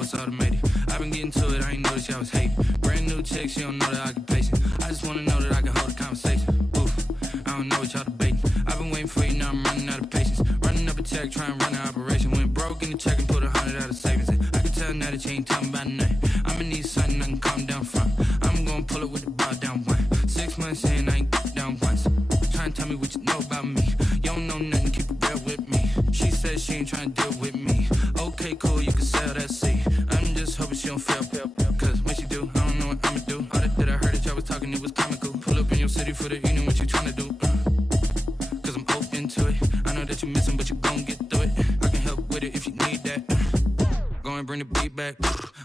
know it's automated. I've been getting to it, I ain't noticed y'all was hating. Brand new chick, she don't know that I can pace it. I just wanna know that I can hold a conversation. Oof, I don't know what y'all debating. I've been waiting for you, now I'm running out of patience. Running up a check, trying to run an operation. Went broke in the check and put 100 out of savings. I can tell now that you ain't talking about nothing. I'ma need something I can calm down from. I'm gonna pull it with the bar down one. 6 months in, I ain't down once. Trying to tell me what you know about me. You don't know nothing, keep it real with me. She said she ain't trying to deal with me. Okay, cool, you can sell that seat. I'm just hoping she don't fail. Cause when she do, I don't know what I'ma do. All that I heard that y'all was talking, it was comical. Pull up in your city for the evening, what you trying to do? Cause I'm open to it. I know that you missing, but you gon' get through it. I can help with it if you need that. Go and bring the beat back.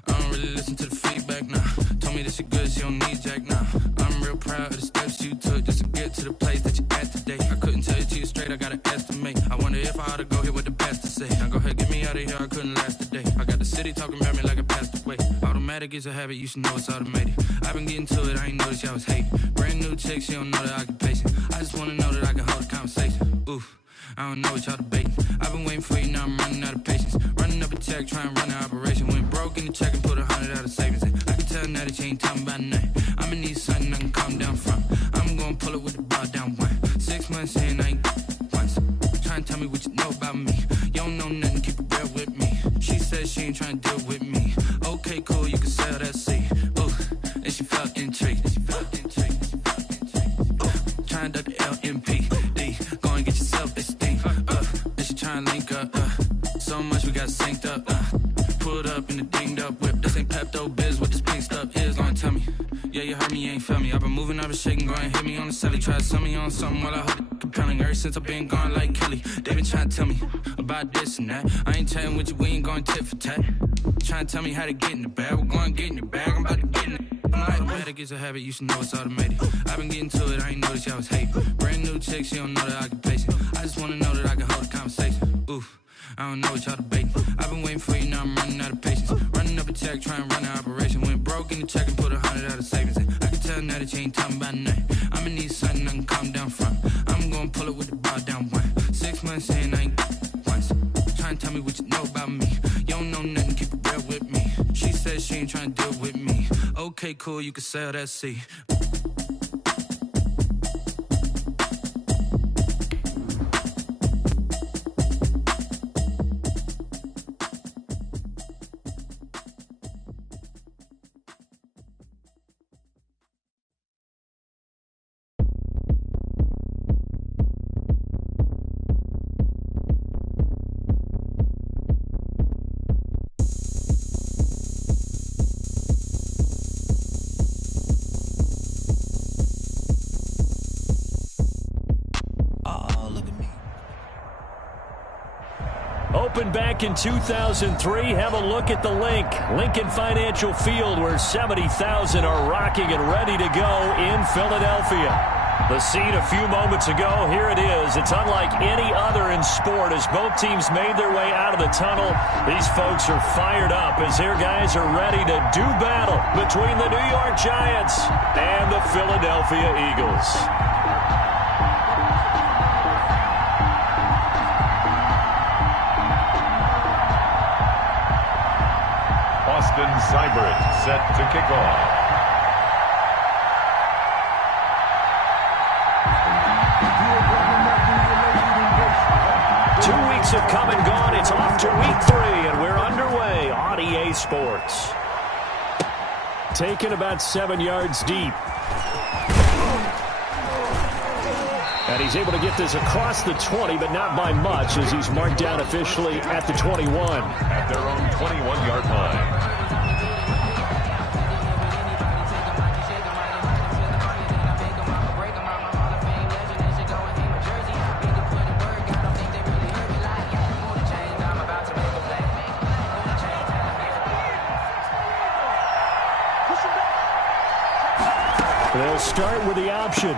I don't really listen to the feedback, nah. Told me that she good, she don't need jack, nah. I'm real proud of the steps you took just to get to the place that you at today. I couldn't tell you to you straight, I gotta estimate. I wonder if I ought to go here with the pastor say. Now go ahead, get me out of here, I couldn't last a day. I got the city talking about me like I passed away. Automatic is a habit, you should know it's automated. I've been getting to it, I ain't noticed y'all was hating. Brand new chick, she don't know that I can pace it. I just wanna know that I can hold a conversation. Oof, I don't know what y'all debating. I've been waiting for you, now I'm running out of patience. Running up a check, trying to run an operation. Went broke in the check and put 100 out of savings. I can tell now that you ain't talking about nothing. I'ma need something I can calm down from. I'm gonna pull it with the bar down one. 6 months in, I ain't once. Trying to tell me what you know about me. You don't know nothing, keep it real with me. She said she ain't trying to deal with me. Okay, cool, you can sell that seat. Ooh, and she felt intrigued. Trying to duck the LMPD. Go and get yourself esteem. And she trying to link up. So much we got synced up. Pulled up in the dinged up whip. This ain't Pepto Biz, what this pink stuff is. Gonna tell me. Yeah, you heard me, you ain't felt me. I've been moving, I've been shaking, go and hit me on the celly. Try to sell me on something while I hold it compelling. Ever since I've been gone like Kelly, they been trying to tell me about this and that. I ain't chatting with you, we ain't going tit for tat. Trying to tell me how to get in the bag. We're going to get in your bag, I'm about to get in it. I'm like, automatic is a habit, you should know it's automated. I've been getting to it, I ain't noticed y'all was hating. Brand new chick, she don't know that I can pace it. I just wanna know that I can hold a conversation. Oof, I don't know what y'all debating. I've been waiting for you, now I'm running out of patience. Running up a check, trying to run an operation. Went broke in the check and put 100 out of savings. I can tell now that you ain't talking about nothing. I'ma need something I can calm down from. I'm gonna pull it with the bar down one. 6 months in, I ain't once. Trying to tell me what you know about me. You don't know nothing, keep it real with me. She said she ain't trying to deal with me. Okay, cool, you can sell that seat. Opened back in 2003. Have a look at the link. Lincoln Financial Field, where 70,000 are rocking and ready to go in Philadelphia. The scene a few moments ago, here it is. It's unlike any other in sport as both teams made their way out of the tunnel. These folks are fired up as their guys are ready to do battle between the New York Giants and the Philadelphia Eagles. Seibert set to kick off. Weeks have come and gone. It's off to week 3, and we're underway on EA Sports. Taken about 7 yards deep. And he's able to get this across the 20, but not by much, as he's marked down officially at the 21. At their own 21-yard line. They'll start with the option.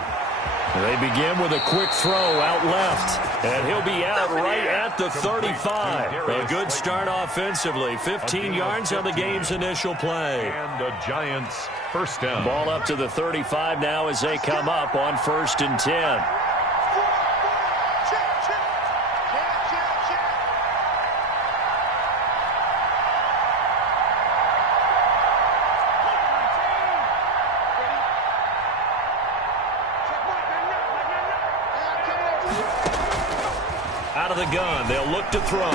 They begin with a quick throw out left. And he'll be out right at the 35. A good start offensively. 15 yards on the game's initial play. And the Giants first down. Ball up to the 35 now as they come up on 1st and 10. Out of the gun, they'll look to throw.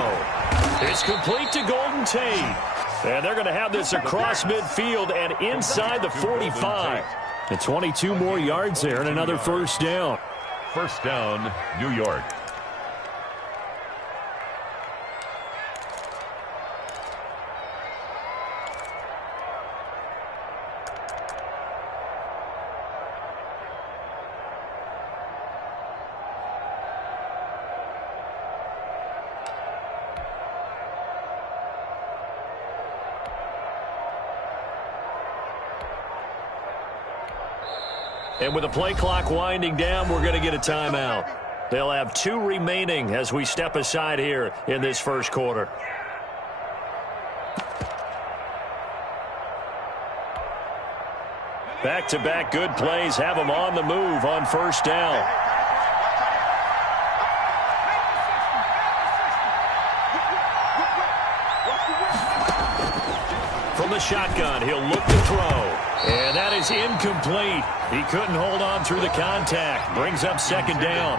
It's complete to Golden Tate. And they're going to have this across midfield and inside the 45. And 22 more yards there and another first down. First down, New York. And with the play clock winding down, we're going to get a timeout. They'll have 2 remaining as we step aside here in this first quarter. Back-to-back good plays have them on the move on first down. From the shotgun, he'll look to throw. And that is incomplete. He couldn't hold on through the contact. Brings up second down.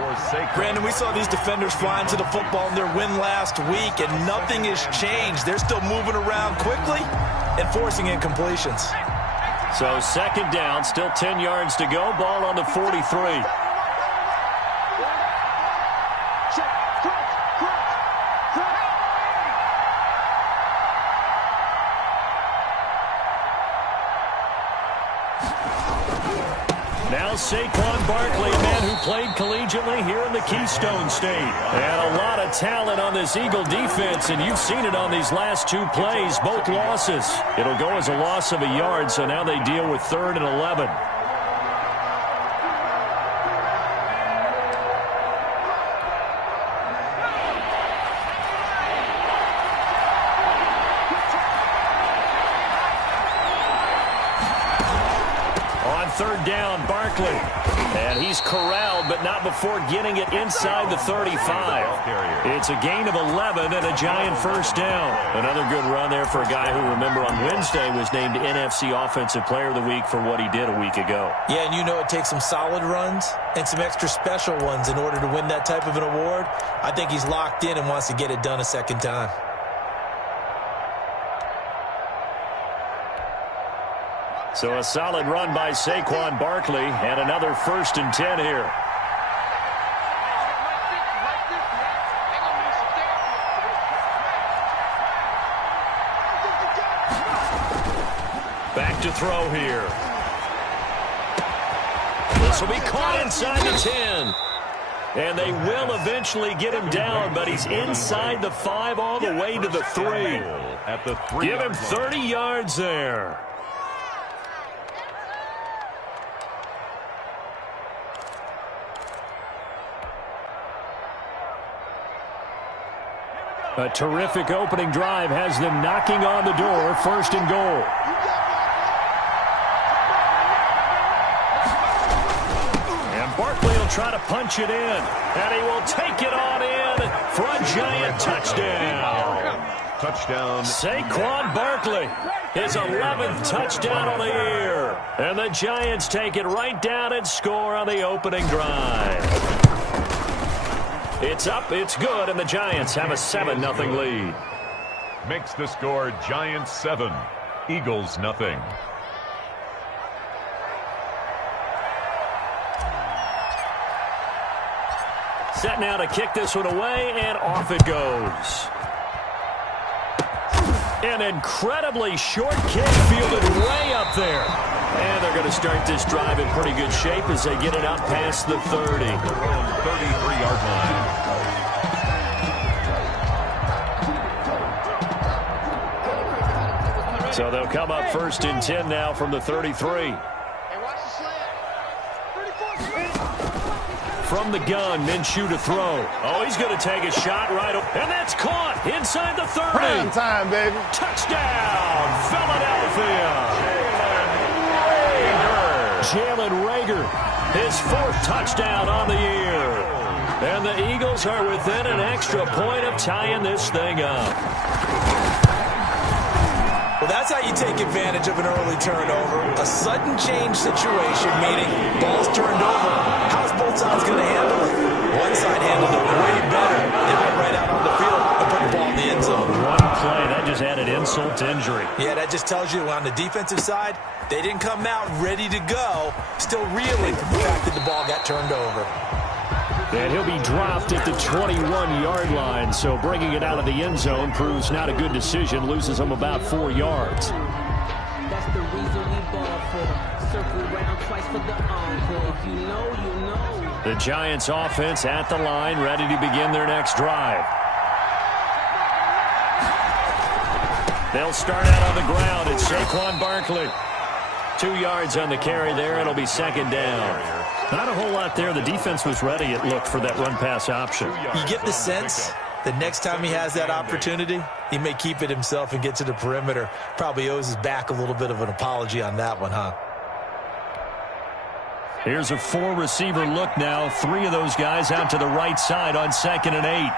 Brandon, we saw these defenders flying to the football in their win last week, and nothing has changed. They're still moving around quickly and forcing incompletions. So second down, still 10 yards to go. Ball on the 43. Now Saquon Barkley, a man who played collegiately here in the Keystone State. And a lot of talent on this Eagle defense, and you've seen it on these last 2 plays, both losses. It'll go as a loss of a yard, so now they deal with 3rd and 11. Third down, Barkley. And he's corralled, but not before getting it inside the 35. It's a gain of 11 and a Giant first down. Another good run there for a guy who, remember, on Wednesday was named NFC Offensive Player of the Week for what he did a week ago. Yeah, and you know it takes some solid runs and some extra special ones in order to win that type of an award. I think he's locked in and wants to get it done a second time. So a solid run by Saquon Barkley and another 1st and 10 here. Back to throw here. This will be caught inside the 10. And they will eventually get him down, but he's inside the 5 all the way to the 3. Give him 30 yards there. A terrific opening drive has them knocking on the door, 1st and goal. And Barkley will try to punch it in, and he will take it on in for a Giant touchdown. Touchdown. Saquon Barkley, his 11th touchdown on the year. And the Giants take it right down and score on the opening drive. It's up, it's good, and the Giants have a 7-0 lead. Makes the score Giants 7, Eagles nothing. Set now to kick this one away, and off it goes. An incredibly short kick fielded way up there. And they're going to start this drive in pretty good shape as they get it out past the 30. 33-yard line. So they'll come up 1st and 10 now from the 33. From the gun, Minshew to throw. Oh, he's going to take a shot right up. And that's caught inside the 30. Prime time, baby. Touchdown, Philadelphia. Jalen Reagor, his 4th touchdown on the year. And the Eagles are within an extra point of tying this thing up. Well, that's how you take advantage of an early turnover. A sudden change situation, meaning ball's turned over. How's both sides going to handle it? One side insult to injury. Yeah, that just tells you on the defensive side, they didn't come out ready to go, still reeling from the fact that the ball got turned over. And he'll be dropped at the 21-yard line, so bringing it out of the end zone proves not a good decision, loses him about 4 yards. That's the reason we ball for. Circle round twice for the encore. If you know, you know. The Giants offense at the line, ready to begin their next drive. They'll start out on the ground. It's Saquon Barkley. 2 yards on the carry there. It'll be second down. Not a whole lot there. The defense was ready, it looked, for that run-pass option. You get the sense that next time he has that opportunity, he may keep it himself and get to the perimeter. Probably owes his back a little bit of an apology on that one, huh? Here's a 4-receiver look now. 3 of those guys out to the right side on 2nd and 8.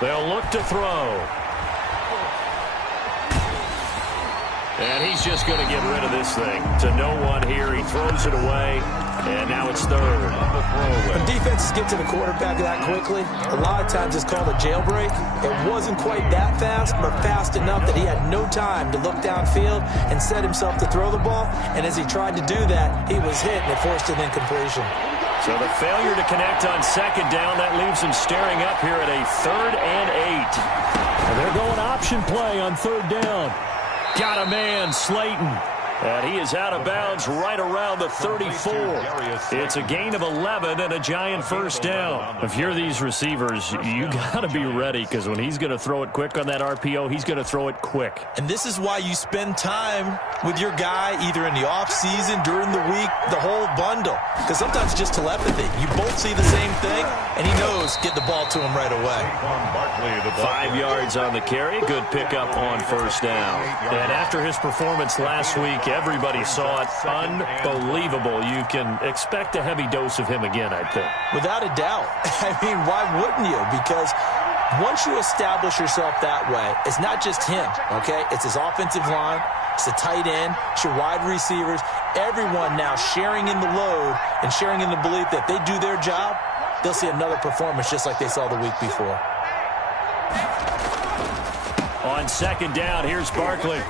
They'll look to throw. And he's just going to get rid of this thing. To no one here. He throws it away. And now it's third. When defenses get to the quarterback that quickly, a lot of times it's called a jailbreak. It wasn't quite that fast, but fast enough that he had no time to look downfield and set himself to throw the ball. And as he tried to do that, he was hit and it forced an incompletion. So the failure to connect on second down, that leaves him staring up here at a 3rd and 8. And they're going option play on 3rd down. Got a man, Slayton. And he is out of bounds right around the 34. It's a gain of 11 and a Giant first down. If you're these receivers, you got to be ready, because when he's going to throw it quick on that RPO, he's going to throw it quick. And this is why you spend time with your guy either in the offseason, during the week, the whole bundle. Because sometimes it's just telepathy. You both see the same thing, and he knows get the ball to him right away. 5 yards on the carry. Good pickup on first down. And after his performance last week, everybody saw it. Unbelievable. You can expect a heavy dose of him again, I think. Without a doubt. I mean, why wouldn't you? Because once you establish yourself that way, it's not just him, okay? It's his offensive line. It's the tight end. It's your wide receivers. Everyone now sharing in the load and sharing in the belief that they do their job, they'll see another performance just like they saw the week before. On second down, here's Barkley.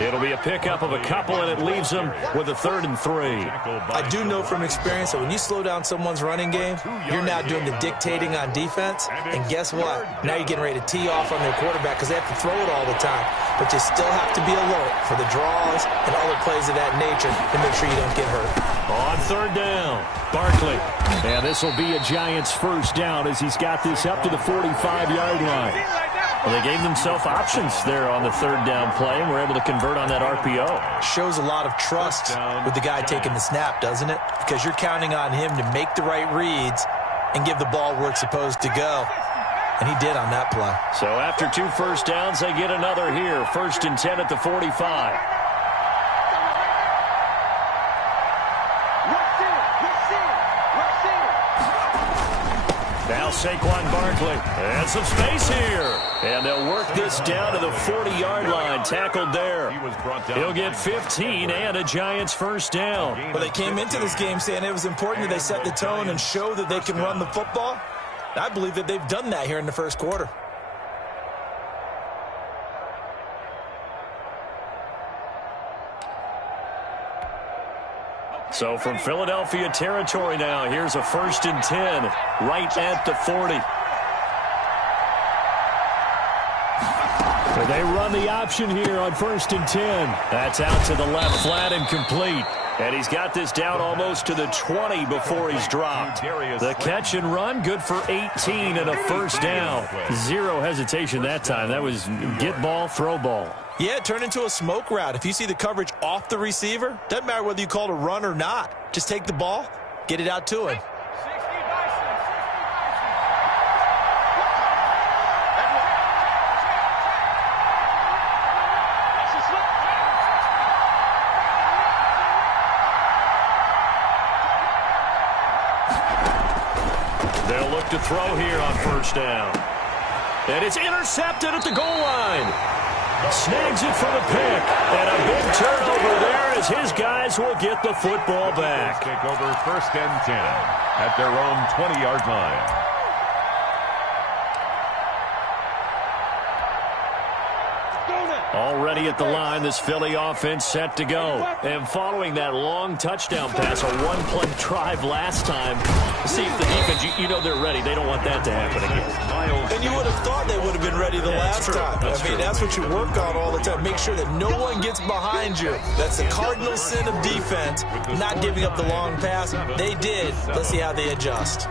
It'll be a pickup of a couple, and it leaves them with a 3rd and 3. I do know from experience that when you slow down someone's running game, you're now doing the dictating on defense. And guess what? Now you're getting ready to tee off on their quarterback because they have to throw it all the time. But you still have to be alert for the draws and other plays of that nature to make sure you don't get hurt. On 3rd down, Barkley. And this will be a Giants first down as he's got this up to the 45-yard line. Well, they gave themselves options there on the 3rd down play and were able to convert on that RPO. Shows a lot of trust with the guy taking the snap, doesn't it? Because you're counting on him to make the right reads and give the ball where it's supposed to go. And he did on that play. So after 2 first downs, they get another here. 1st and 10 at the 45. Now Saquon Barkley. And some space here. And they'll work this down to the 40-yard line. Tackled there. He'll get 15 and a Giants first down. Well, they came into this game saying it was important that they set the tone and show that they can run the football. I believe that they've done that here in the first quarter. So from Philadelphia territory now, here's a 1st and 10 right at the 40. So they run the option here on 1st and 10. That's out to the left, flat and complete. And he's got this down almost to the 20 before he's dropped. The catch and run, good for 18 and a first down. Zero hesitation that time. That was get ball, throw ball. Yeah, it turned into a smoke route. If you see the coverage off the receiver, doesn't matter whether you call it a run or not. Just take the ball, get it out to him. They'll look to throw here on first down. And it's intercepted at the goal line. Snags it for the pick. And a big turnover there as his guys will get the football back. Take over 1st and 10 at their own 20-yard line. Already at the line, this Philly offense set to go. And following that long touchdown pass, a one-play drive last time, see if the defense, you know they're ready. They don't want that to happen again. And you would have thought they would have been ready the last time. That's what you work on all the time. Make sure that no one gets behind you. That's the cardinal sin of defense, not giving up the long pass. They did. Let's see how they adjust.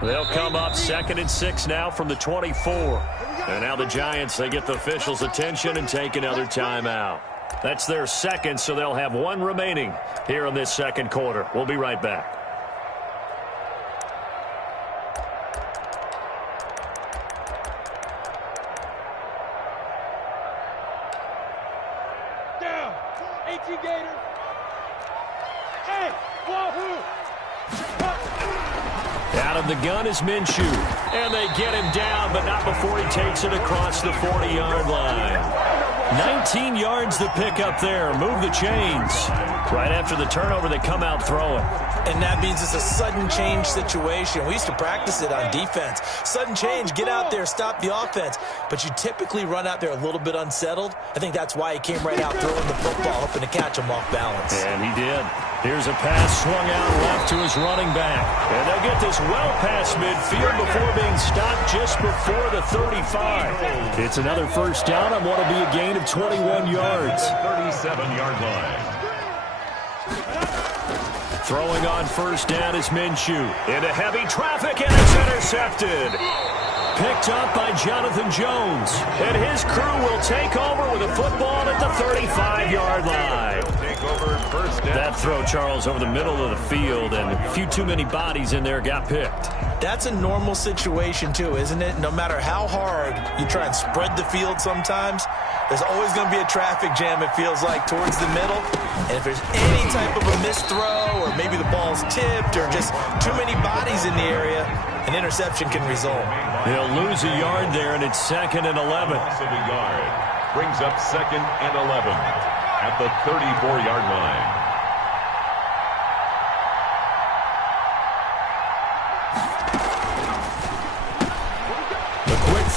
They'll come up 2nd and 6 now from the 24. And now the Giants, they get the officials' attention and take another timeout. That's their second, so they'll have one remaining here in this second quarter. We'll be right back. Down. 18 Gators. Hey, wahoo. Out of the gun is Minshew. And they get him down, but not before he takes it across the 40-yard line. 19 yards to pick up there. Move the chains. Right after the turnover, they come out throwing. And that means it's a sudden change situation. We used to practice it on defense. Sudden change, get out there, stop the offense. But you typically run out there a little bit unsettled. I think that's why he came right out throwing the football, hoping to catch him off balance. And he did. Here's a pass swung out left to his running back. And they'll get this well past midfield before being stopped just before the 35. It's another first down on what will be a gain of 21 yards. 37-yard line. Throwing on first down is Minshew. Into heavy traffic, and it's intercepted. Picked up by Jonathan Jones. And his crew will take over with a football at the 35-yard line. Take over first down. That throw, Charles, over the middle of the field, and a few too many bodies in there got picked. That's a normal situation, too, isn't it? No matter how hard you try and spread the field sometimes, there's always going to be a traffic jam, it feels like, towards the middle. And if there's any type of a missed throw, or maybe the ball's tipped, or just too many bodies in the area, an interception can result. He'll lose a yard there, and it's 2nd and 11. Loss of a yard. Brings up 2nd and 11 at the 34-yard line.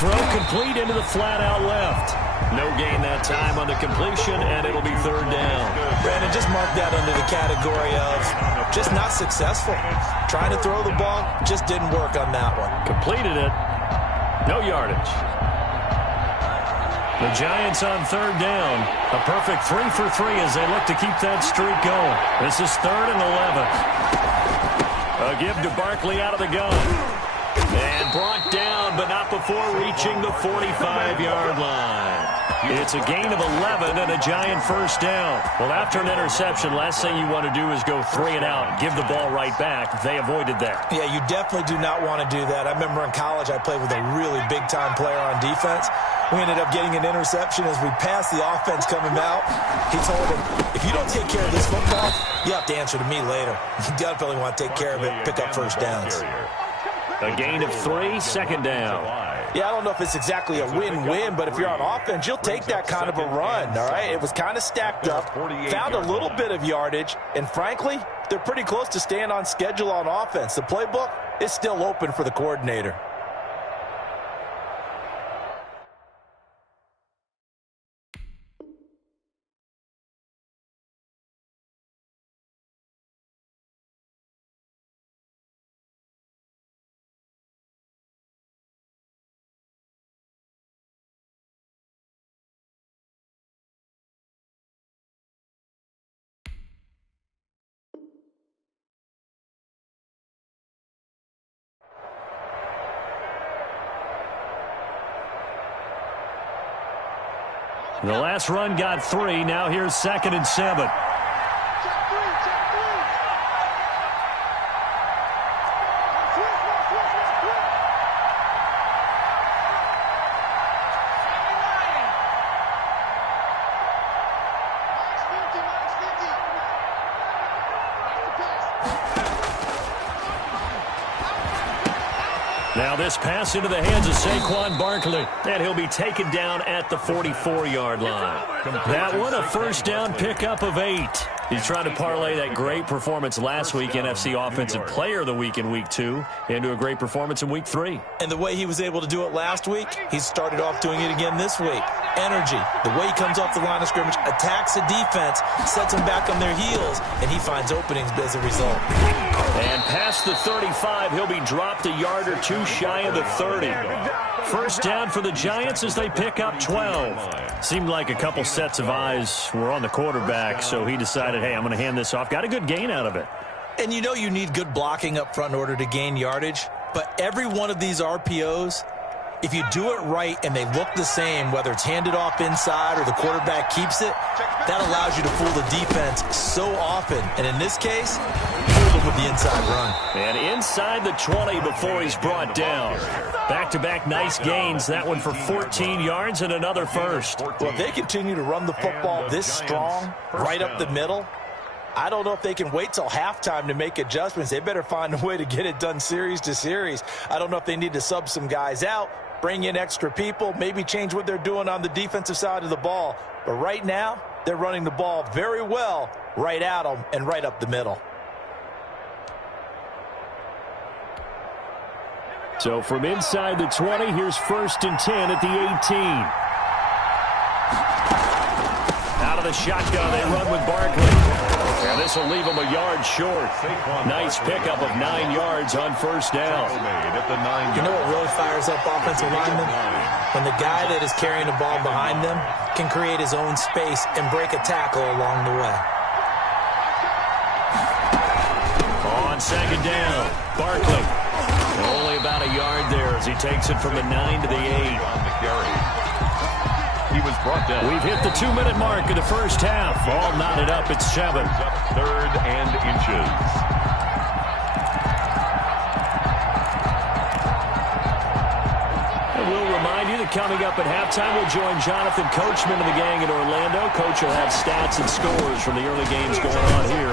Throw complete into the flat out left. No gain that time on the completion, and it'll be 3rd down. Brandon, just mark that under the category of just not successful. Trying to throw the ball, just didn't work on that one. Completed it. No yardage. The Giants on 3rd down. A perfect 3 for 3 as they look to keep that streak going. This is 3rd and 11. A give to Barkley out of the gun. And brought down, but not before reaching the 45-yard line. It's a gain of 11 and a Giant first down. Well, after an interception, last thing you want to do is go 3 and out and give the ball right back. They avoided that. Yeah, you definitely do not want to do that. I remember in college I played with a really big-time player on defense. We ended up getting an interception as we passed the offense coming out. He told him, if you don't take care of this football, you have to answer to me later. You definitely want to take care of it, pick up first downs. A gain of 3, 2nd down. Yeah, I don't know if it's exactly a win-win, but if you're on offense, you'll take that kind of a run, all right? It was kind of stacked up, found a little bit of yardage, and frankly, they're pretty close to staying on schedule on offense. The playbook is still open for the coordinator. The last run got 3. Now here's 2nd and 7. Now this pass into the hands of Saquon Barkley, and he'll be taken down at the 44-yard line. That one, a first down pickup of 8. He's trying to parlay that great performance last week, NFC Offensive Player of the Week in Week 2, into a great performance in Week 3. And the way he was able to do it last week, he started off doing it again this week. Energy, the way he comes off the line of scrimmage, attacks the defense, sets them back on their heels, and he finds openings as a result. And past the 35, he'll be dropped a yard or two shy of the 30. First down for the Giants as they pick up 12. Seemed like a couple sets of eyes were on the quarterback, so he decided, hey, I'm going to hand this off. Got a good gain out of it. And you know you need good blocking up front in order to gain yardage, but every one of these RPOs, if you do it right and they look the same, whether it's handed off inside or the quarterback keeps it, that allows you to fool the defense so often. And in this case, fool them with the inside run. And inside the 20 before he's brought down. Back-to-back nice gains. That one for 14 yards and another first. Well, if they continue to run the football this strong, right up the middle, I don't know if they can wait till halftime to make adjustments. They better find a way to get it done series to series. I don't know if they need to sub some guys out, bring in extra people, maybe change what they're doing on the defensive side of the ball. But right now, they're running the ball very well right at them and right up the middle. So from inside the 20, here's 1st and 10 at the 18. Out of the shotgun, they run with Barkley. And this will leave him a yard short. Nice pickup of 9 yards on first down. You know what really fires up offensive linemen? When the guy that is carrying the ball behind them can create his own space and break a tackle along the way. On second down, Barkley. Only about a yard there as he takes it from the 9 to the 8. He was brought down. We've hit the 2-minute mark of the first half. All knotted up at 7. Up 3rd and inches. And we'll remind you that coming up at halftime, we'll join Jonathan Coachman and the gang in Orlando. Coach will have stats and scores from the early games going on here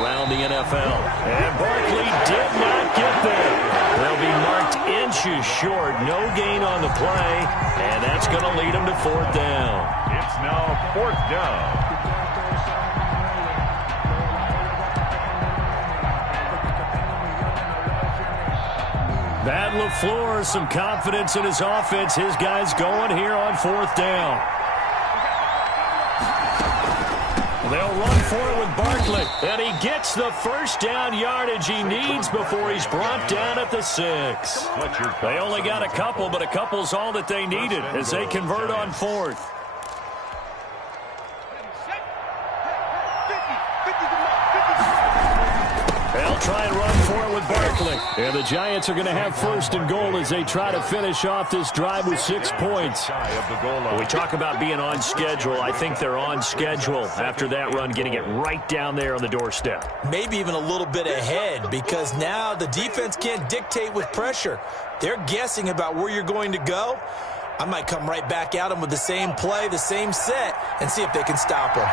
around the NFL. And Barkley did not get there. They'll be marked inches short. No gain on the play, and that's going to lead them to 4th down. It's now 4th down. Matt LaFleur, some confidence in his offense. His guys going here on 4th down. They'll run for it with Barkley, and he gets the first down yardage he needs before he's brought down at the 6. They only got a couple, but a couple's all that they needed as they convert on 4th. They'll try and run for it with Barkley. And the Giants are going to have 1st and goal as they try to finish off this drive with 6 points. When we talk about being on schedule, I think they're on schedule after that run, getting it right down there on the doorstep. Maybe even a little bit ahead, because now the defense can't dictate with pressure. They're guessing about where you're going to go. I might come right back at them with the same play, the same set, and see if they can stop them.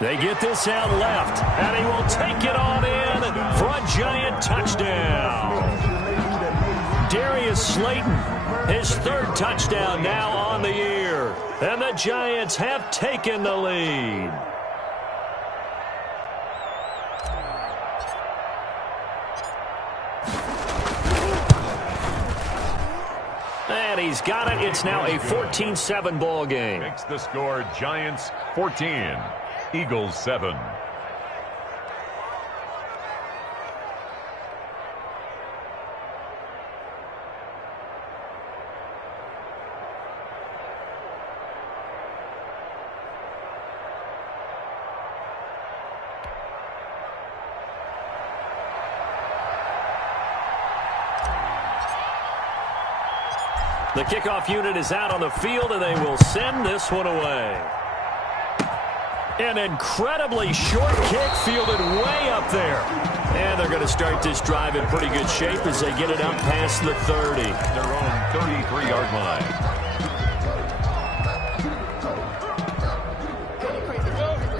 They get this out left, and he will take it on in for a Giant touchdown. Darius Slayton, his 3rd touchdown now on the year. And the Giants have taken the lead. And he's got it. It's now a 14-7 ball game. Makes the score Giants 14. Eagles 7. The kickoff unit is out on the field, and they will send this one away. An incredibly short kick fielded way up there. And they're going to start this drive in pretty good shape as they get it up past the 30. Their own 33-yard line.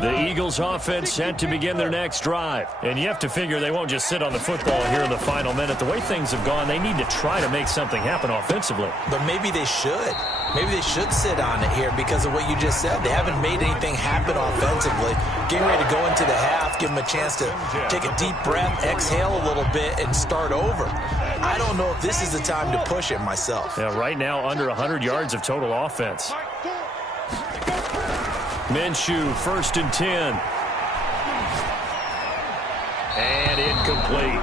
The Eagles offense set to begin their next drive. And you have to figure they won't just sit on the football here in the final minute. The way things have gone, they need to try to make something happen offensively. But maybe they should. Maybe they should sit on it here because of what you just said. They haven't made anything happen offensively. Getting ready to go into the half, give them a chance to take a deep breath, exhale a little bit, and start over. I don't know if this is the time to push it myself. Yeah, right now under 100 yards of total offense. Minshew, 1st and 10. And incomplete.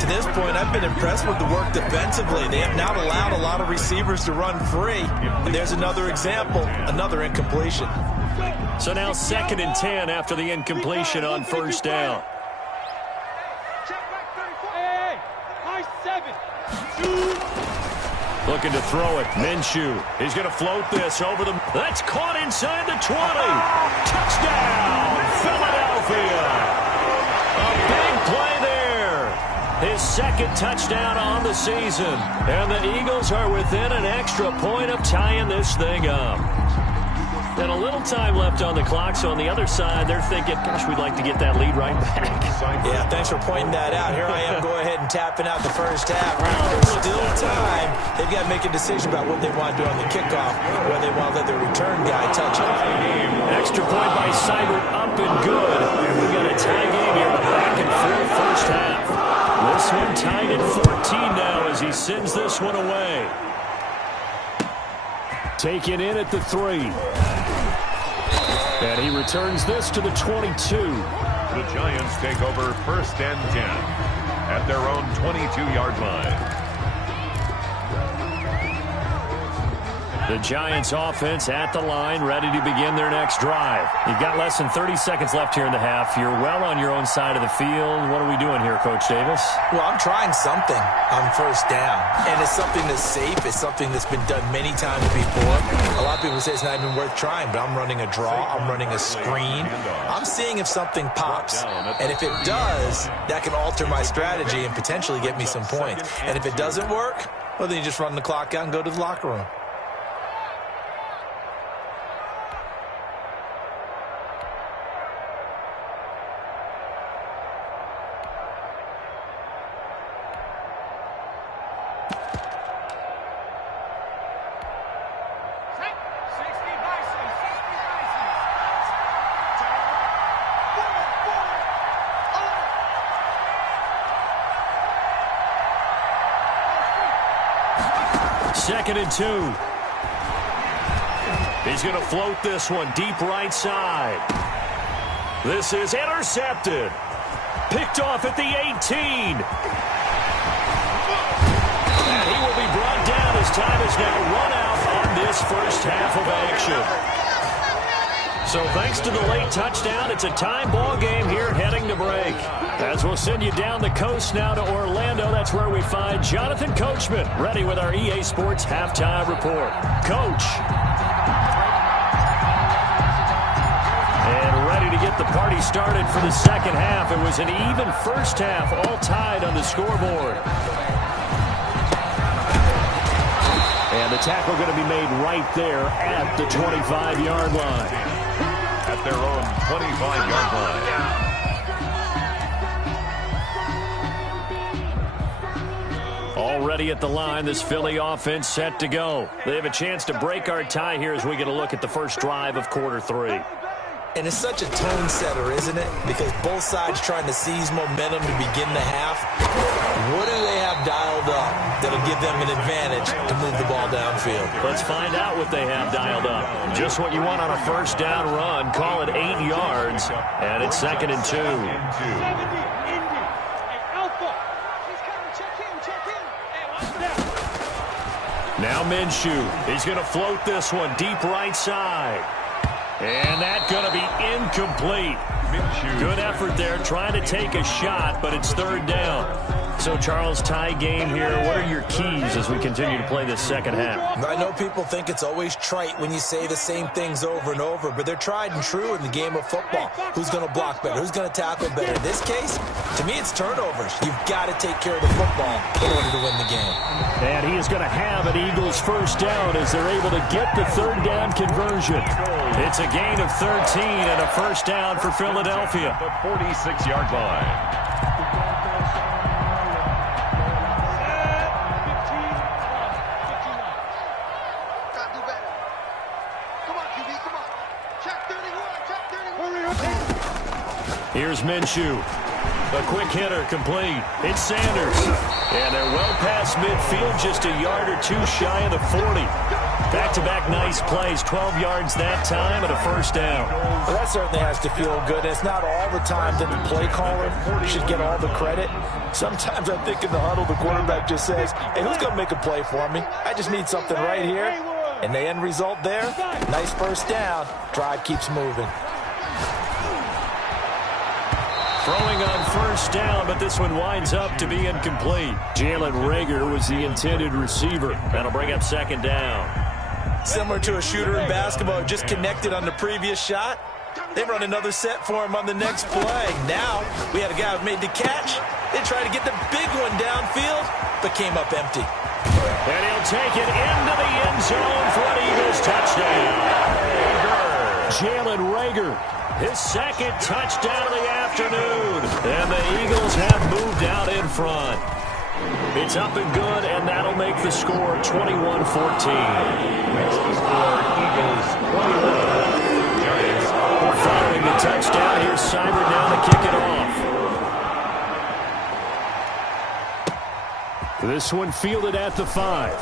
To this point, I've been impressed with the work defensively. They have not allowed a lot of receivers to run free. And there's another example, another incompletion. So now 2nd and 10 after the incompletion on 1st down. Looking to throw it. Minshew. He's going to float this over the... That's caught inside the 20. Touchdown, Philadelphia. A big play there. His 2nd touchdown on the season. And the Eagles are within an extra point of tying this thing up. And a little time left on the clock, so on the other side, they're thinking, gosh, we'd like to get that lead right back. Yeah, thanks for pointing that out. Here I am, go ahead and tapping out the first half. There's still time. They've got to make a decision about what they want to do on the kickoff, whether they want to let their return guy touch it. Extra point by Seibert, up and good. And we've got a tie game here, a back and forth first half. This one tied at 14 now as he sends this one away. Taken in at the 3. And he returns this to the 22. The Giants take over 1st and 10 at their own 22-yard line. The Giants offense at the line, ready to begin their next drive. You've got less than 30 seconds left here in the half. You're well on your own side of the field. What are we doing here, Coach Davis? Well, I'm trying something on 1st down. And it's something that's safe. It's something that's been done many times before. A lot of people say it's not even worth trying, but I'm running a draw. I'm running a screen. I'm seeing if something pops. And if it does, that can alter my strategy and potentially get me some points. And if it doesn't work, well, then you just run the clock out and go to the locker room. Second and 2. He's going to float this one deep right side. This is intercepted. Picked off at the 18. And he will be brought down as time is now run out on this first half of action. So thanks to the late touchdown, it's a tie ball game here heading to break. As we'll send you down the coast now to Orlando, that's where we find Jonathan Coachman, ready with our EA Sports Halftime Report. Coach. And ready to get the party started for the second half. It was an even first half, all tied on the scoreboard. And the tackle going to be made right there at the 25-yard line. At their own 25-yard line. Already at the line, this Philly offense set to go. They have a chance to break our tie here as we get a look at the first drive of quarter 3. And it's such a tone setter, isn't it? Because both sides trying to seize momentum to begin the half. What do they have dialed up that'll give them an advantage to move the ball downfield? Let's find out what they have dialed up. Just what you want on a first down run. Call it 8 yards. And it's 2nd and 2. Now Minshew. He's going to float this one deep right side. And that's going to be incomplete. Good effort there, trying to take a shot, but it's 3rd down. So, Charles, tie game here. What are your keys as we continue to play this second half? I know people think it's always trite when you say the same things over and over, but they're tried and true in the game of football. Who's going to block better? Who's going to tackle better? In this case, to me, it's turnovers. You've got to take care of the football in order to win the game. And he is going to have an Eagles first down as they're able to get the 3rd down conversion. It's a gain of 13 and a first down for Philadelphia. The 46-yard line. Here's Minshew. A quick hitter complete. It's Sanders. And they're well past midfield, just a yard or two shy of the 40. Back-to-back nice plays, 12 yards that time and a first down. Well, that certainly has to feel good. It's not all the time that the play caller should get all the credit. Sometimes I think in the huddle, the quarterback just says, hey, who's going to make a play for me? I just need something right here. And the end result there, nice first down. Drive keeps moving. Throwing on first down, but this one winds up to be incomplete. Jalen Reagor was the intended receiver. That'll bring up second down. Similar to a shooter in basketball, just connected on the previous shot. They run another set for him on the next play. Now, we had a guy who made the catch. They tried to get the big one downfield, but came up empty. And he'll take it into the end zone for an Eagles touchdown. Jalen Reagor, his second touchdown of the afternoon. And the Eagles have moved out in front. It's up and good, and that'll make the score 21-14. Makes the score Eagles 21. Giants. Following the touchdown, here's Seibert now to kick it off. This one fielded at the 5.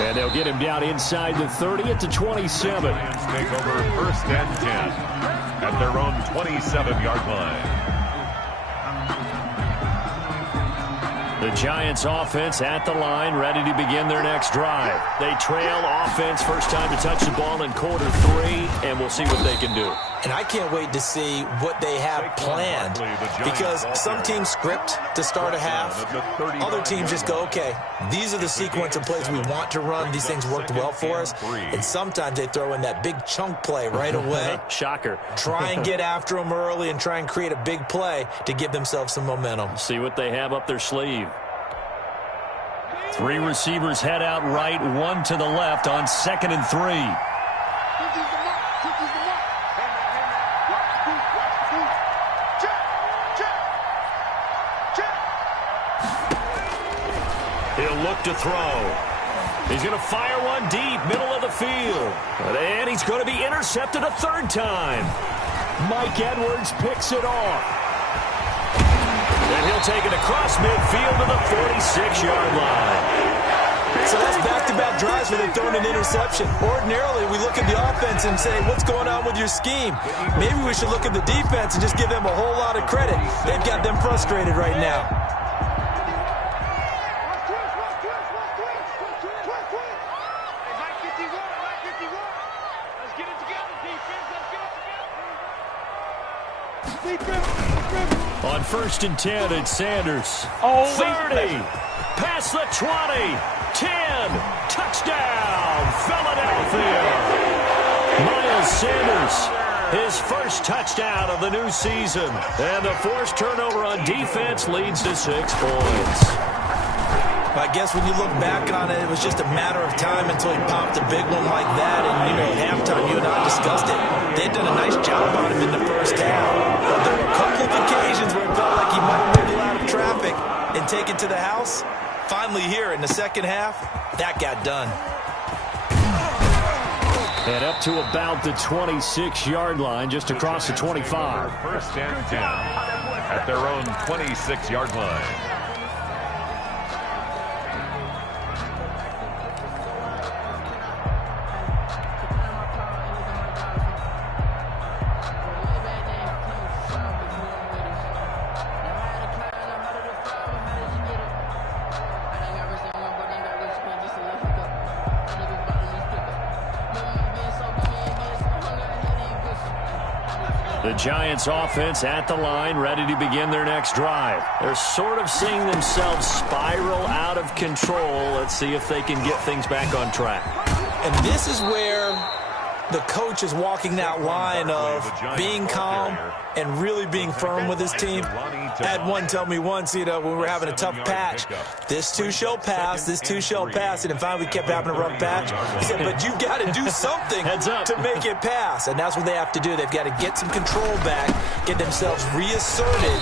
And they'll get him down inside the 30 at the 27. Giants take over first and 10 at their own 27-yard line. The Giants offense at the line, ready to begin their next drive. They trail offense, first time to touch the ball in quarter 3, and we'll see what they can do. And I can't wait to see what they have planned, because some teams script to start a half. Other teams just go, okay, these are the sequence of plays we want to run. These things worked well for us. And sometimes they throw in that big chunk play right away. Shocker. Try and get after them early and try and create a big play to give themselves some momentum. See what they have up their sleeve. 3 receivers head out right, 1 to the left on 2nd and 3. He'll look to throw. He's going to fire one deep, middle of the field. And he's going to be intercepted a 3rd time. Mike Edwards picks it off. And he'll take it across midfield to the 46-yard line. So that's back-to-back drives where they've thrown an interception. Ordinarily, we look at the offense and say, what's going on with your scheme? Maybe we should look at the defense and just give them a whole lot of credit. They've got them frustrated right now. On 1st and 10, it's Sanders. 30, past the 20, 10, touchdown, Philadelphia. Miles Sanders, his first touchdown of the new season. And the forced turnover on defense leads to 6 points. I guess when you look back on it, it was just a matter of time until he popped a big one like that. And, you know, at halftime, you and I discussed it. They'd done a nice job on him in the first half. But there were a couple of occasions where it felt like he might wiggle out of traffic and take it to the house. Finally here in the second half, that got done. And up to about the 26-yard line, just across the 25. First and 10 at their own 26-yard line. The Giants offense at the line, ready to begin their next drive. They're sort of seeing themselves spiral out of control. Let's see if they can get things back on track. And this is where the coach is walking that line of being calm and really being firm with his team. I had one tell me once, when we were having a tough patch, this too shall pass, this too shall pass, and finally we kept having a rough patch. He said, but you've got to do something to make it pass, and that's what they have to do. They've got to get some control back, get themselves reasserted,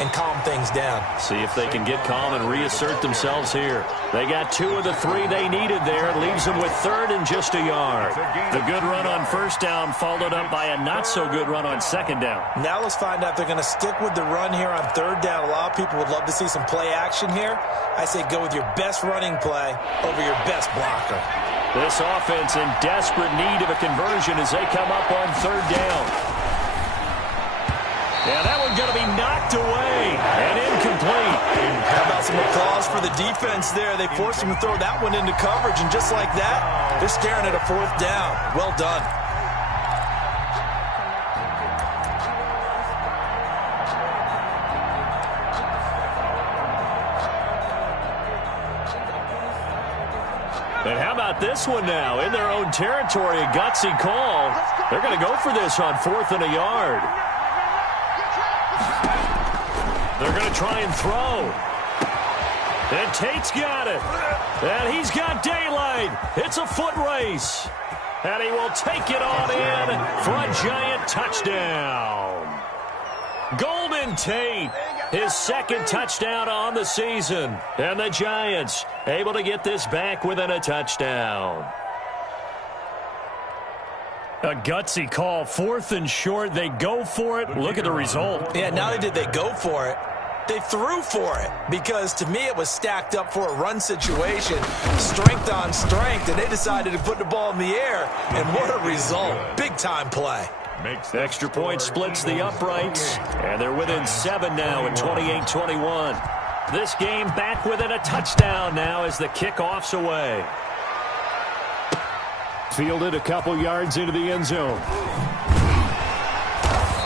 and calm things down. See if they can get calm and reassert themselves here. They got 2 of the 3 they needed there. It leaves them with 3rd and just a yard. The good run on 1st down followed up by a not-so-good run on 2nd down. Now let's find out if they're going to stick with the run here on 3rd down. A lot of people would love to see some play action here. I say go with your best running play over your best blocker. This offense in desperate need of a conversion as they come up on 3rd down. Yeah, that one's going to be knocked away and incomplete. How about some applause for the defense there? They forced him to throw that one into coverage, and just like that, they're staring at a 4th down. Well done. And how about this one now? In their own territory, a gutsy call. They're going to go for this on 4th and a yard. They're going to try and throw. And Tate's got it. And he's got daylight. It's a foot race. And he will take it on in for a giant touchdown. Golden Tate, his 2nd touchdown on the season. And the Giants able to get this back within a touchdown. A gutsy call, 4th and short. They go for it. Look at the result. Yeah, not only did they go for it, they threw for it, because to me it was stacked up for a run situation, strength on strength, and they decided to put the ball in the air, and what a result. Big-time play. Extra point splits the uprights, and they're within 7 now at 28-21. This game back within a touchdown now as the kickoff's away. Fielded a couple yards into the end zone.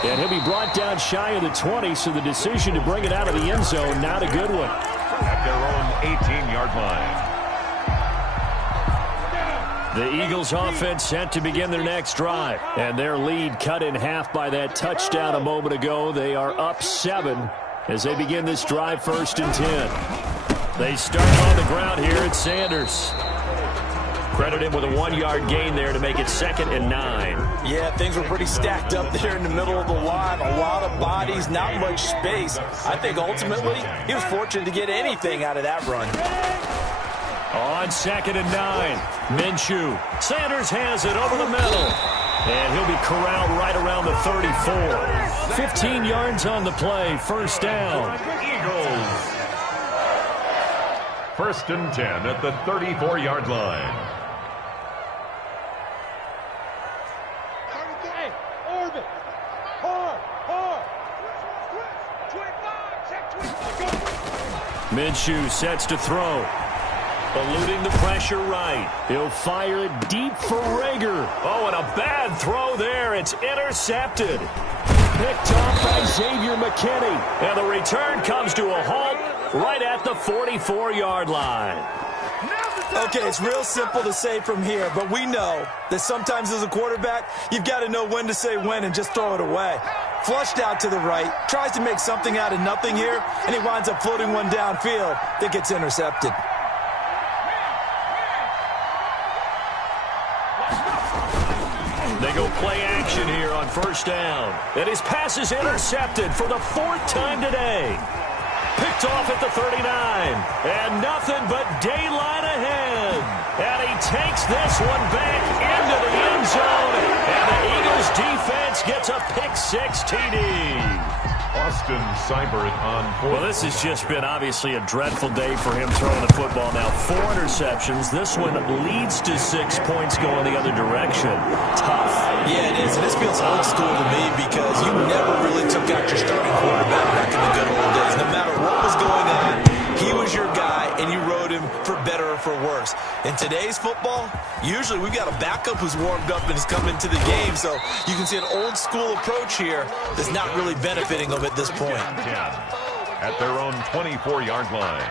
And he'll be brought down shy of the 20, so the decision to bring it out of the end zone, not a good one. At their own 18-yard line. The Eagles offense set to begin their next drive. And their lead cut in half by that touchdown a moment ago. They are up 7 as they begin this drive 1st and 10. They start on the ground here at Sanders. Credit him with a 1-yard gain there to make it 2nd and 9. Yeah, things were pretty stacked up there in the middle of the line. A lot of bodies, not much space. I think ultimately he was fortunate to get anything out of that run. On 2nd and 9, Minshew. Sanders has it over the middle. And he'll be corralled right around the 34. 15 yards on the play, 1st down. Eagles. 1st and 10 at the 34-yard line. Minshew sets to throw. Eluding the pressure right. He'll fire it deep for Rager. Oh, and a bad throw there. It's intercepted. Picked off by Xavier McKinney. And the return comes to a halt right at the 44-yard line. Okay, it's real simple to say from here, but we know that sometimes as a quarterback, you've got to know when to say when and just throw it away. Flushed out to the right, tries to make something out of nothing here, and he winds up floating one downfield that gets intercepted. They go play action here on 1st down. And his pass is intercepted for the 4th time today. Picked off at the 39. And nothing but daylight ahead. And he takes this one back into the end zone. And the Eagles defense gets a pick-6 TD. Austin Seibert on 4. Well, this has just been obviously a dreadful day for him throwing the football. Now 4 interceptions. This one leads to 6 points going the other direction. Tough. Yeah, it is. And this feels old school to me because you never really took out your starting quarterback back in the good old days. No matter what was going on, he was your guy, and you rode him for better or for worse. In today's football, usually we've got a backup who's warmed up and has come into the game, so you can see an old-school approach here that's not really benefiting them at this point. At their own 24-yard line.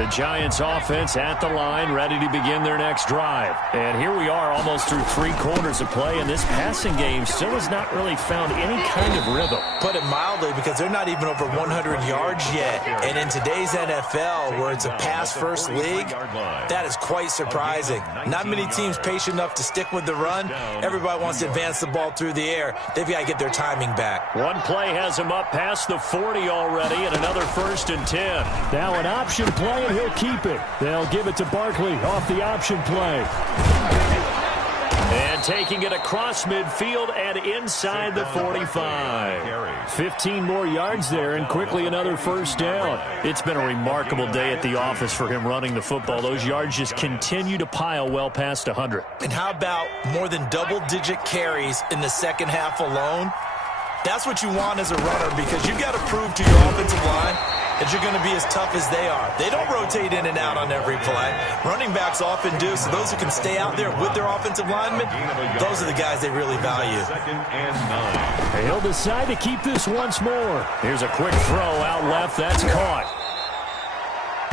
The Giants offense at the line, ready to begin their next drive. And here we are almost through 3 quarters of play, and this passing game still has not really found any kind of rhythm. Put it mildly, because they're not even over 100 yards yet. And in today's NFL, where it's a pass-first league, that is quite surprising. Not many teams patient enough to stick with the run. Everybody wants to advance the ball through the air. They've got to get their timing back. One play has him up past the 40 already, and another 1st and 10. Now an option play, and he'll keep it. They'll give it to Barkley off the option play. And taking it across midfield and inside the 45. 15 more yards there, and quickly another 1st down. It's been a remarkable day at the office for him running the football. Those yards just continue to pile well past 100. And how about more than double-digit carries in the second half alone? That's what you want as a runner, because you've got to prove to your offensive line that you're going to be as tough as they are. They don't rotate in and out on every play. Running backs often do, so those who can stay out there with their offensive linemen, those are the guys they really value. He'll decide to keep this once more. Here's a quick throw out left. That's caught.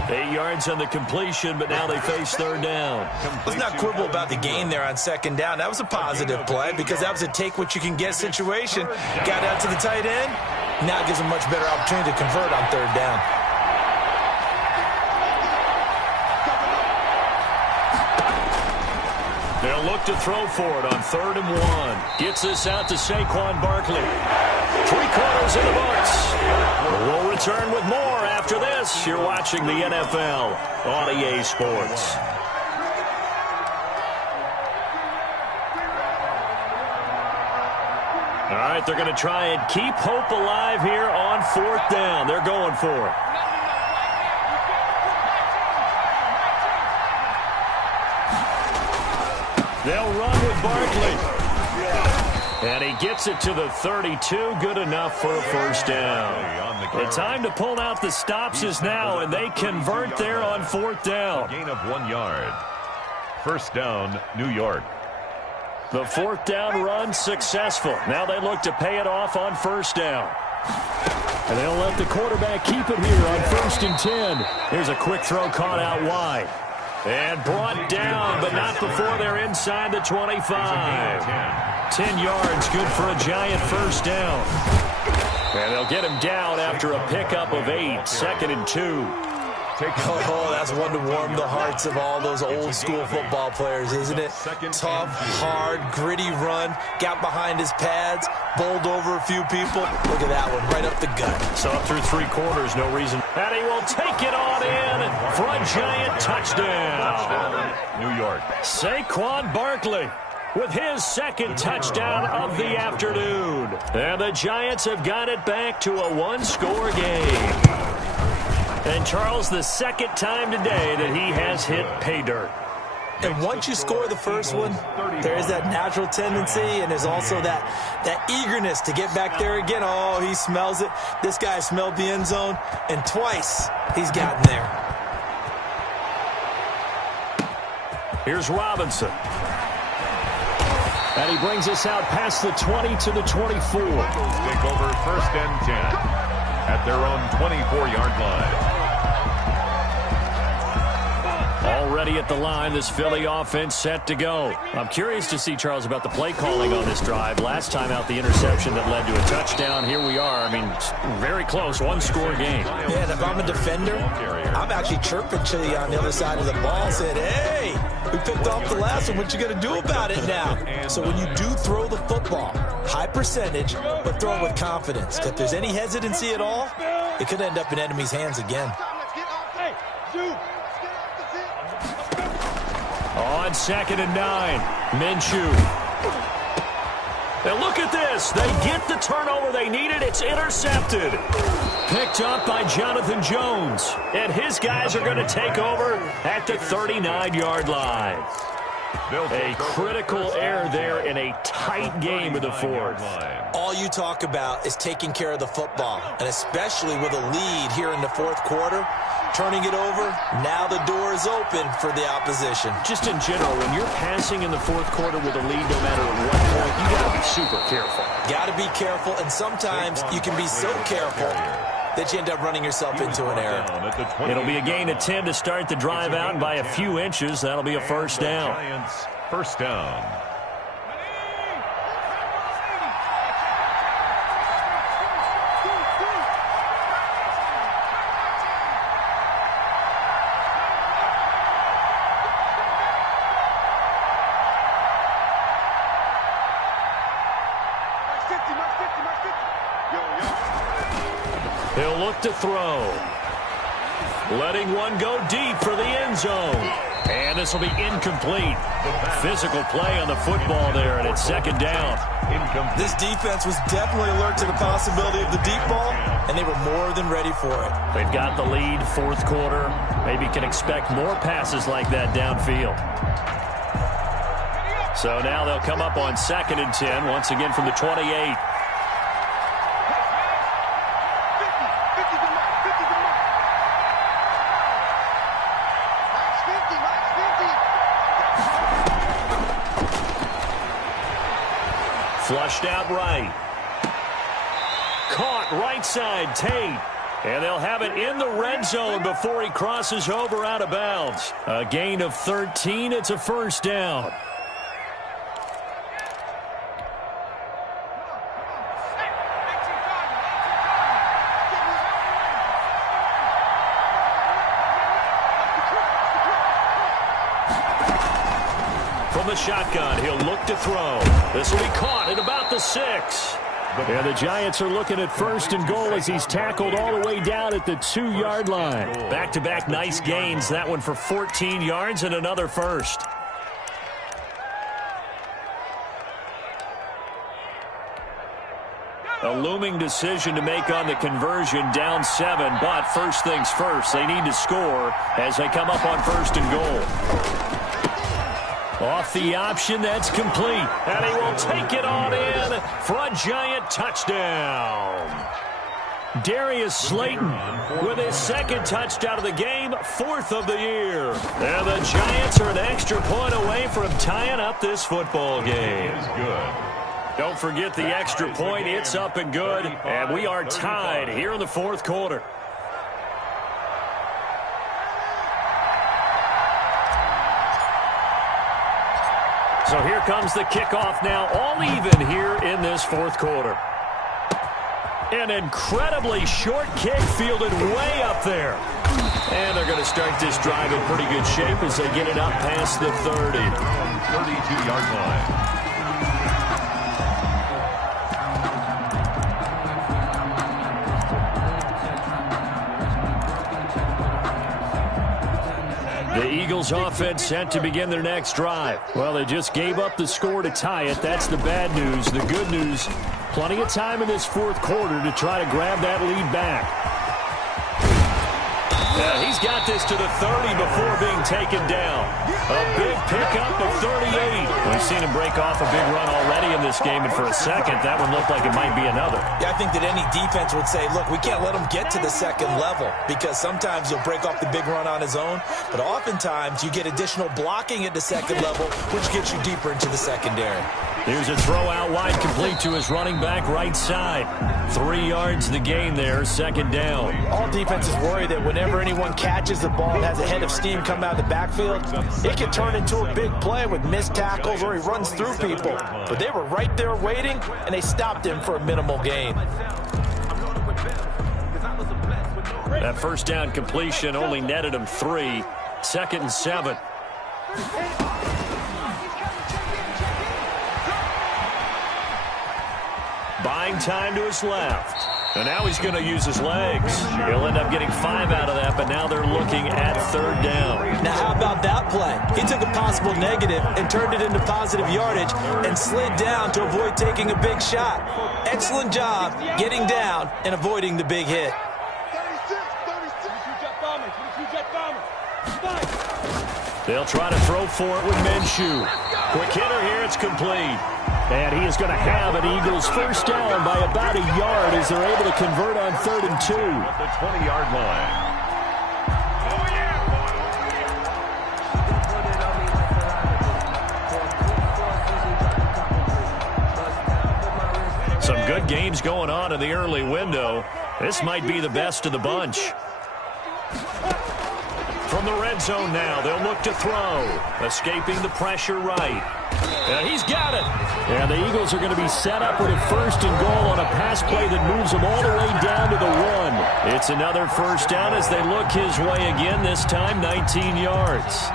8 yards on the completion, but now they face 3rd down. Let's not quibble about the gain there on 2nd down. That was a positive play, because that was a take-what-you-can-get situation. Got out to the tight end. Now it gives them much better opportunity to convert on 3rd down. They'll look to throw for it on 3rd and 1. Gets this out to Saquon Barkley. 3 quarters in the books. We'll return with more after this. You're watching the NFL on EA Sports. All right, they're going to try and keep hope alive here on 4th down. They're going for it. They'll run with Barkley. And he gets it to the 32. Good enough for a 1st down. The time to pull out the stops is now, and they convert there on 4th down. Gain of 1 yard. 1st down, New York. The 4th down run successful. Now they look to pay it off on 1st down. And they'll let the quarterback keep it here on 1st and 10. Here's a quick throw caught out wide. And brought down, but not before they're inside the 25. 10 yards, good for a Giant 1st down. And they'll get him down after a pickup of 8. 2nd and 2. Oh, that's one to warm the hearts of all those old-school football players, isn't it? Tough, hard, gritty run. Got behind his pads, bowled over a few people. Look at that one, right up the gut. So up through 3 quarters, no reason. And he will take it on in for a Giant touchdown. New York. Saquon Barkley with his 2nd touchdown of the afternoon. And the Giants have got it back to a 1-score game. And Charles, the 2nd time today that he has hit pay dirt. And once you score the first one, there's that natural tendency, and there's also that eagerness to get back there again. Oh, he smells it. This guy smelled the end zone, and twice he's gotten there. Here's Robinson. And he brings us out past the 20 to the 24. Take over 1st and 10 at their own 24-yard line. Already at the line, this Philly offense set to go. I'm curious to see, Charles, about the play calling on this drive. Last time out, the interception that led to a touchdown. Here we are. I mean, very close, 1-score game. Yeah, and if I'm a defender, I'm actually chirping to you on the other side of the ball, saying, hey, we picked off the last one. What you going to do about it now? So when you do throw the football, high percentage, but throw it with confidence. If there's any hesitancy at all, it could end up in enemy's hands again. On 2nd and 9, Minshew. And look at this. They get the turnover they needed. It's intercepted. Picked up by Jonathan Jones. And his guys are going to take over at the 39-yard line. A critical error there in a tight game in the 4th. All you talk about is taking care of the football, and especially with a lead here in the 4th quarter. Turning it over, now the door is open for the opposition. Just in general, when you're passing in the 4th quarter with a lead, no matter at what point, you got to be super careful. Got to be careful, and sometimes you can be so careful that you end up running yourself into an error. It'll be a gain of 10 to start the drive out, and by a few inches, that'll be a first down. Giants, first down. He'll look to throw. Letting one go deep for the end zone. And this will be incomplete. Physical play on the football there, and it's second down. This defense was definitely alert to the possibility of the deep ball, and they were more than ready for it. They've got the lead, fourth quarter. Maybe can expect more passes like that downfield. So now they'll come up on 2nd and 10, once again from the 28. Flushed out right. Caught right side, Tate. And they'll have it in the red zone before he crosses over out of bounds. A gain of 13. It's a first down. From the shotgun, he'll look to throw. This will be caught at about the 6. And the Giants are looking at 1st and goal as he's tackled all the way down at the 2-yard line. Back-to-back nice gains. That one for 14 yards and another first. A looming decision to make on the conversion, down 7. But first things first, they need to score as they come up on 1st and goal. Off the option, that's complete. And he will take it on in for a Giant touchdown. Darius Slayton with his 2nd touchdown of the game, 4th of the year. And the Giants are an extra point away from tying up this football game. Don't forget the extra point. It's up and good. And we are tied here in the 4th quarter. So here comes the kickoff now, all even here in this 4th quarter. An incredibly short kick fielded way up there. And they're going to start this drive in pretty good shape as they get it up past the 30. 32-yard line. The Eagles offense set to begin their next drive. Well, they just gave up the score to tie it. That's the bad news. The good news, plenty of time in this 4th quarter to try to grab that lead back. He's got this to the 30 before being taken down. A big pickup of 38. We've seen him break off a big run already in this game, and for a second, that one looked like it might be another. Yeah, I think that any defense would say, look, we can't let him get to the 2nd level, because sometimes he'll break off the big run on his own, but oftentimes you get additional blocking at the 2nd level, which gets you deeper into the secondary. Here's a throw out wide, complete to his running back right side. 3 yards the gain there, 2nd down. All defenses worry that whenever anyone catches the ball and has a head of steam come out of the backfield, it can turn into a big play with missed tackles or he runs through people. But they were right there waiting, and they stopped him for a minimal gain. That first down completion only netted him 3. 2nd and 7. Buying time to his left. And now he's going to use his legs. He'll end up getting 5 out of that, but now they're looking at 3rd down. Now, how about that play? He took a possible negative and turned it into positive yardage and slid down to avoid taking a big shot. Excellent job getting down and avoiding the big hit. They'll try to throw for it with Minshew. Quick hitter here, it's complete. And he is going to have an Eagles first down by about a yard as they're able to convert on 3rd and 2. At the 20-yard line. Some good games going on in the early window. This might be the best of the bunch. From the red zone now, they'll look to throw. Escaping the pressure right. And he's got it. And the Eagles are going to be set up with a 1st and goal on a pass play that moves them all the way down to the 1. It's another 1st down as they look his way again, this time 19 yards.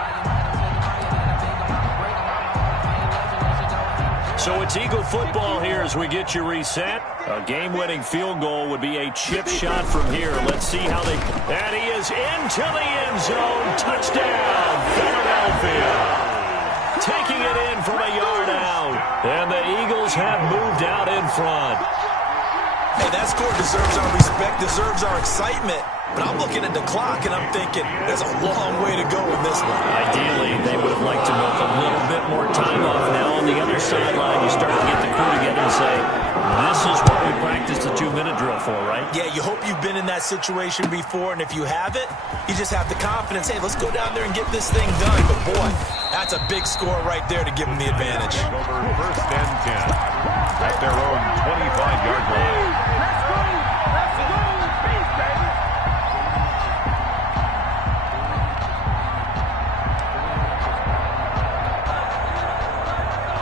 So it's Eagle football here as we get you reset. A game-winning field goal would be a chip shot from here. Let's see how they... And he is into the end zone. Touchdown, Philadelphia. Taking it in from a yard out. And the Eagles have moved out in front. Hey, that score deserves our respect, deserves our excitement. But I'm looking at the clock, and I'm thinking, there's a long way to go in this one. Ideally, they would have liked to milk a little bit more time off now. On the other sideline, you start to get the crew together and say, this is what we practiced a 2-minute drill for, right? Yeah, you hope you've been in that situation before, and if you haven't, you just have the confidence, hey, let's go down there and get this thing done. But, boy, that's a big score right there to give them the advantage. Over 1st and 10 at their own 25-yard line.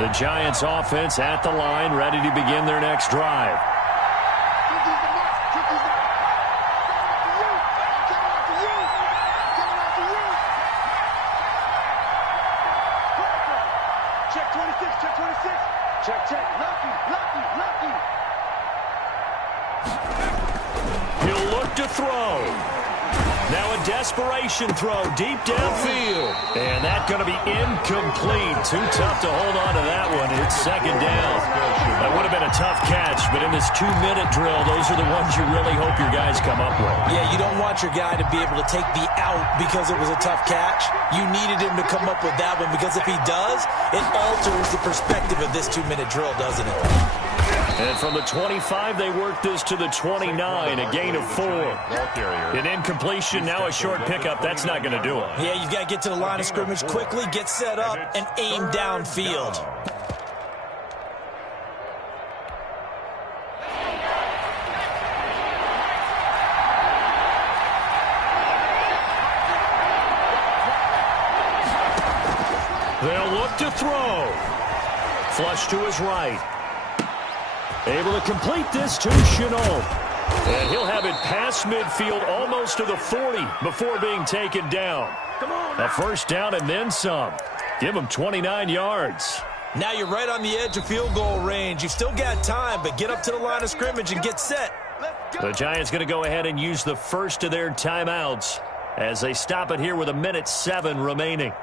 The Giants offense at the line, ready to begin their next drive. Check 26, check 26. Check. Lucky. He'll look to throw. Now a desperation throw deep downfield. And that's going to be incomplete. Too tough to hold on to that one. It's 2nd down. That would have been a tough catch, but in this 2-minute drill, those are the ones you really hope your guys come up with. Yeah, you don't want your guy to be able to take the out because it was a tough catch. You needed him to come up with that one because if he does, it alters the perspective of this 2-minute drill, doesn't it? And from the 25, they work this to the 29, a gain of 4. An incompletion, now a short pickup. That's not going to do it. Yeah, you've got to get to the line of scrimmage quickly, get set up, and aim downfield. They'll look to throw. Flush to his right. Able to complete this to Chenault. And he'll have it past midfield almost to the 40 before being taken down. A 1st down and then some. Give him 29 yards. Now you're right on the edge of field goal range. You've still got time, but get up to the line of scrimmage and get set. The Giants going to go ahead and use the first of their timeouts as they stop it here with 1:07 remaining.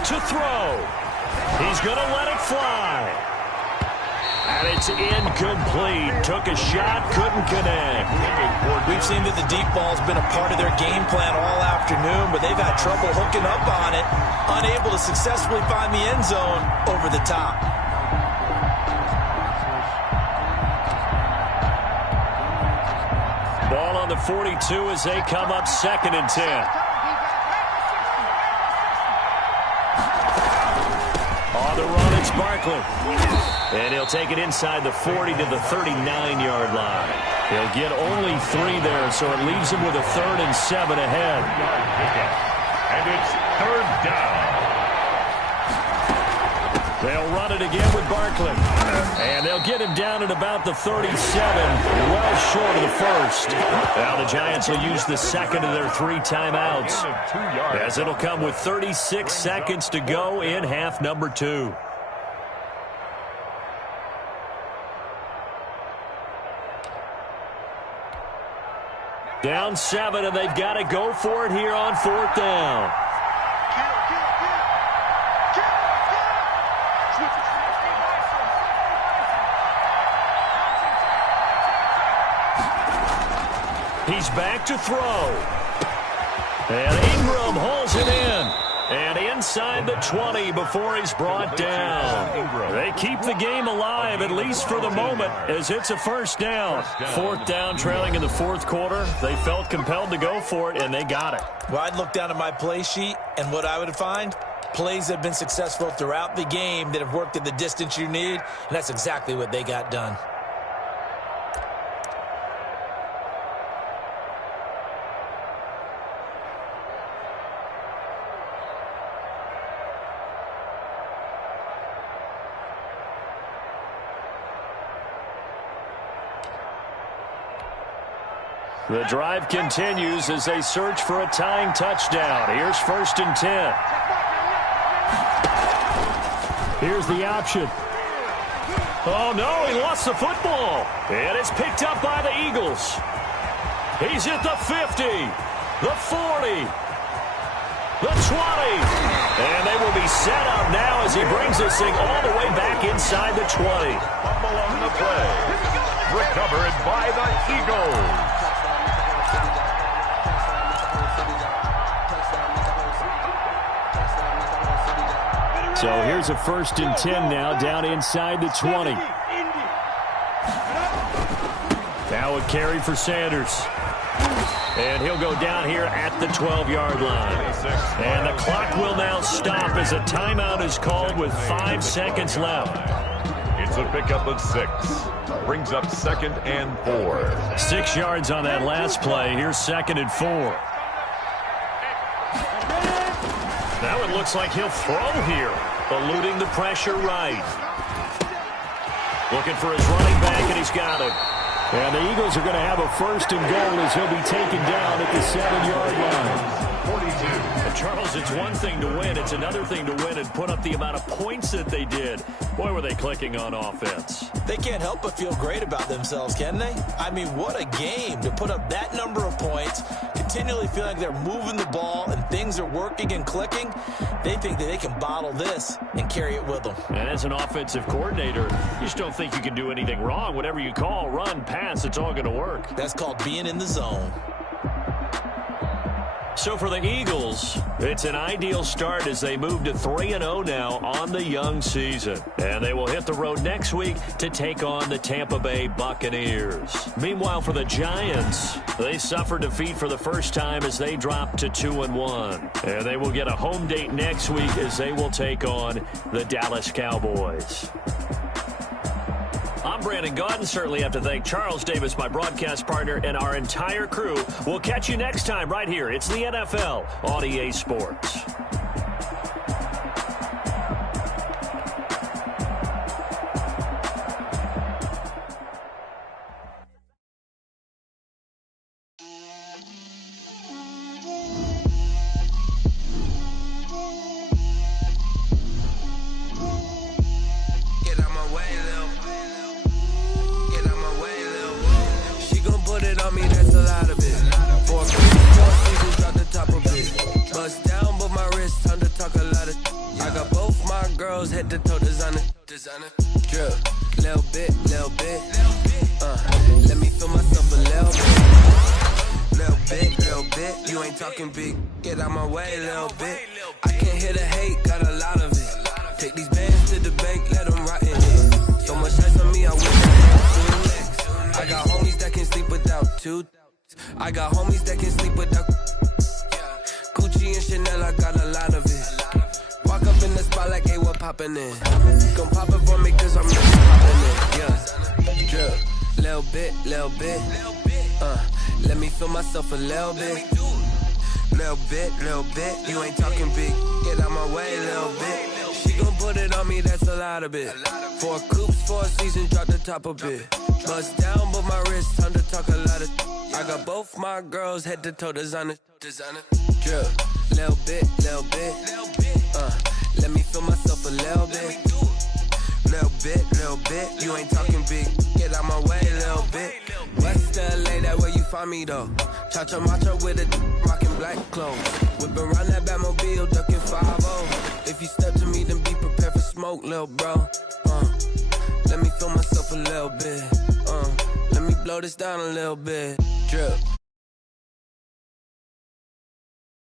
To throw. He's going to let it fly. And it's incomplete. Took a shot, couldn't connect. We've seen that the deep ball's been a part of their game plan all afternoon, but they've had trouble hooking up on it, unable to successfully find the end zone over the top. Ball on the 42 as they come up 2nd and 10. On the run, it's Barkley. And he'll take it inside the 40 to the 39-yard line. He'll get only 3 there, so it leaves him with a 3rd and 7 ahead. And it's 3rd down. They'll run it again with Barkley. And they'll get him down at about the 37, well short of the 1st. Now the Giants will use the 2nd of their 3 timeouts, as it'll come with 36 seconds to go in half number 2. Down 7, and they've got to go for it here on 4th down. He's back to throw. And Ingram hauls it in. And inside the 20 before he's brought down. They keep the game alive, at least for the moment, as it's a first down. Fourth down, trailing in the fourth quarter. They felt compelled to go for it, and they got it. Well, I'd look down at my play sheet, and what I would find, plays that have been successful throughout the game that have worked at the distance you need, and that's exactly what they got done. The drive continues as they search for a tying touchdown. Here's 1st and 10. Here's the option. Oh, no, he lost the football. And it's picked up by the Eagles. He's at the 50, the 40, the 20. And they will be set up now as he brings this thing all the way back inside the 20. Fumble on the play. Recovered by the Eagles. So here's a 1st and 10 now, down inside the 20. Now a carry for Sanders. And he'll go down here at the 12-yard line. And the clock will now stop as a timeout is called with 5 seconds left. It's a pickup of 6. Brings up 2nd and 4. 6 yards on that last play. Here's 2nd and 4. Now it looks like he'll throw here, eluding the pressure right. Looking for his running back, and he's got him. And the Eagles are going to have a 1st and goal as he'll be taken down at the 7-yard line. 42. And Charles, it's one thing to win. It's another thing to win and put up the amount of points that they did. Boy, were they clicking on offense. They can't help but feel great about themselves, can they? I mean, what a game to put up that number of points, continually feel like they're moving the ball and things are working and clicking. They think that they can bottle this and carry it with them. And as an offensive coordinator, you just don't think you can do anything wrong. Whatever you call, run, pass, it's all going to work. That's called being in the zone. So for the Eagles, it's an ideal start as they move to 3-0 now on the young season. And they will hit the road next week to take on the Tampa Bay Buccaneers. Meanwhile, for the Giants, they suffered defeat for the first time as they dropped to 2-1. And they will get a home date next week as they will take on the Dallas Cowboys. I'm Brandon Gaudin. Certainly have to thank Charles Davis, my broadcast partner, and our entire crew. We'll catch you next time right here. It's the NFL on EA Sports. I got homies that can sleep without Gucci and Chanel, I got a lot of it. Walk up in the spot like, hey, what poppin' in? Gon' pop it for me cause I'm really poppin' in. Yeah, drip, little bit, let me feel myself a little bit. Little bit, you ain't talking big. Get out my way, little bit. She gon' put it on me, that's a lot of it. 4 coops, 4 seasons, drop the top a bit. Bust down, but my wrist, time to talk a lot of. I got both my girls head to toe designer. Drip, little bit, let me feel myself a little bit. Little bit, you ain't talking big. Get out my way, little bit. West LA, that where you find me though. Cha-cha macho with a rockin' black clothes. Whip around that Batmobile, ducking 5-0. If you step to me, then be prepared for smoke, little bro. Let me feel myself a little bit. Let me blow this down a little bit. Drip.